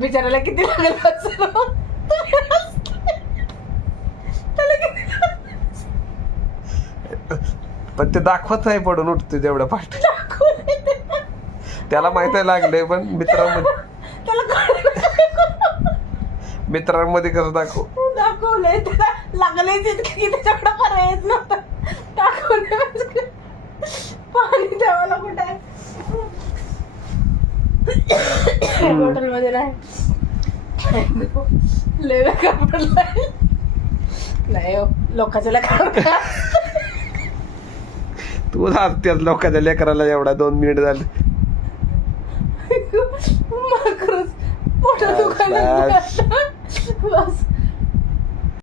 बिचारायला किती लागलं असेल हो? त्याला किती पण ते दाखवत नाही पडून उठतोय तेवढ्या फास्ट. दाखवलंय त्याला माहित आहे लागले, पण मित्रांमध्ये कसं दाखवलंय त्याला लागलंय तितकं की त्याच्याकडे पर्यायच नव्हता. दाखवलंय पाणी द्यावाला कुठे आहे हॉटेलमध्ये नाही. लय वेगळा पडलाय. नाही हो, लोकांच्या लेकराला तू त्याच लोकांच्या लेकराला एवढा 2 मिनिट झाले. खरंच पोटात दुखायला लागलं. बस